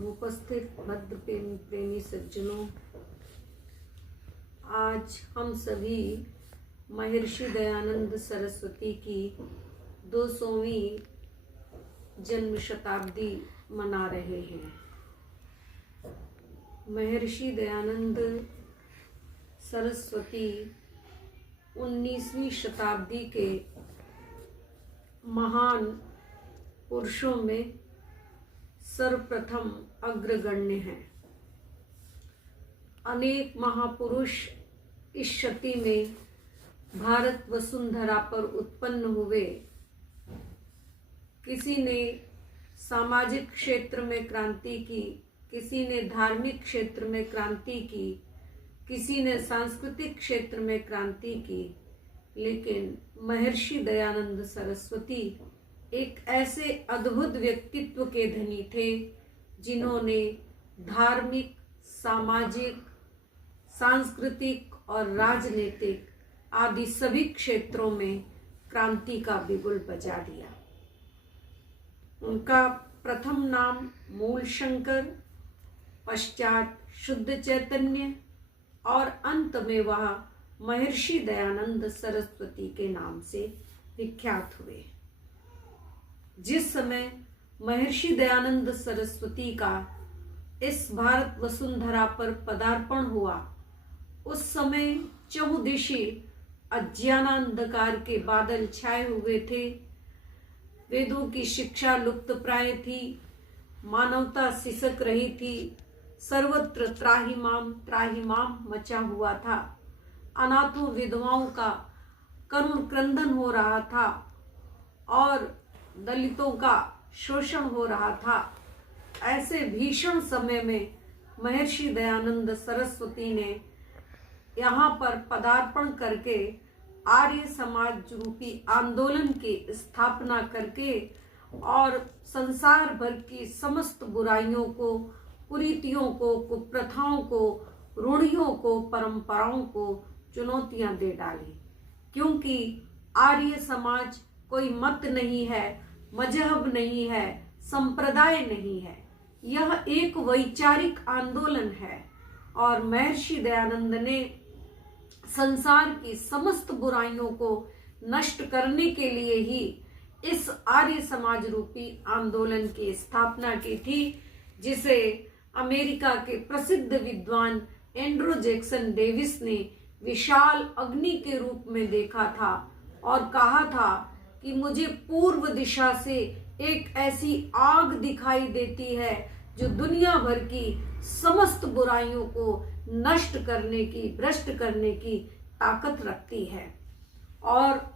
उपस्थित भद्र प्रेमी सज्जनों, आज हम सभी महर्षि दयानंद सरस्वती की 200वीं जन्म शताब्दी मना रहे हैं। महर्षि दयानंद सरस्वती 19वीं शताब्दी के महान पुरुषों में सर्वप्रथम अग्रगण्य हैं। अनेक महापुरुष इस शती में भारत वसुंधरा पर उत्पन्न हुए। किसी ने सामाजिक क्षेत्र में क्रांति की, किसी ने धार्मिक क्षेत्र में क्रांति की, किसी ने सांस्कृतिक क्षेत्र में क्रांति की, लेकिन महर्षि दयानंद सरस्वती एक ऐसे अद्भुत व्यक्तित्व के धनी थे जिन्होंने धार्मिक, सामाजिक, सांस्कृतिक और राजनीतिक आदि सभी क्षेत्रों में क्रांति का बिगुल बजा दिया। उनका प्रथम नाम मूलशंकर, पश्चात शुद्ध चैतन्य और अंत में वह महर्षि दयानंद सरस्वती के नाम से विख्यात हुए। जिस समय महर्षि दयानंद सरस्वती का इस भारत वसुंधरा पर पदार्पण हुआ, उस समय चहुदिशे अज्ञानांधकार के बादल छाए हुए थे। वेदों की शिक्षा लुप्त प्राय थी, मानवता सिसक रही थी, सर्वत्र त्राहिमाम मचा हुआ था, अनाथों विधवाओं का करुण क्रंदन हो रहा था और दलितों का शोषण हो रहा था। ऐसे भीषण समय में महर्षि दयानंद सरस्वती ने यहाँ पर पदार्पण करके आर्य समाज रूपी आंदोलन की स्थापना करके और संसार भर की समस्त बुराइयों को, कुरीतियों को, कुप्रथाओं को, रूढ़ियों को, परंपराओं को चुनौतियां दे डाली। क्योंकि आर्य समाज कोई मत नहीं है, मजहब नहीं है, संप्रदाय नहीं है, यह एक वैचारिक आंदोलन है। और महर्षि दयानंद ने संसार की समस्त बुराइयों को नष्ट करने के लिए ही इस आर्य समाज रूपी आंदोलन की स्थापना की थी, जिसे अमेरिका के प्रसिद्ध विद्वान एंड्रू जैक्सन डेविस ने विशाल अग्नि के रूप में देखा था और कहा था कि मुझे पूर्व दिशा से एक ऐसी आग दिखाई देती है जो दुनिया भर की समस्त बुराइयों को नष्ट करने की, भ्रष्ट करने की ताकत रखती है। और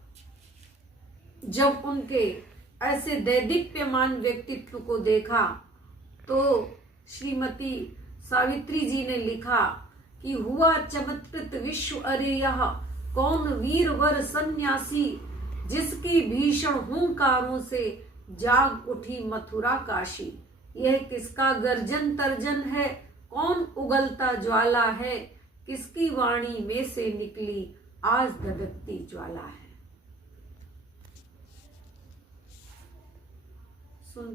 जब उनके ऐसे दैदीप्यमान व्यक्तित्व को देखा तो श्रीमती सावित्री जी ने लिखा कि हुआ चमत्कृत विश्व अरे यह कौन वीरवर सन्यासी, जिसकी भीषण हुंकारों से जाग उठी मथुरा काशी। यह किसका गर्जन तर्जन है, कौन उगलता ज्वाला है, किसकी वाणी में से निकली आज धधकती ज्वाला है। सुन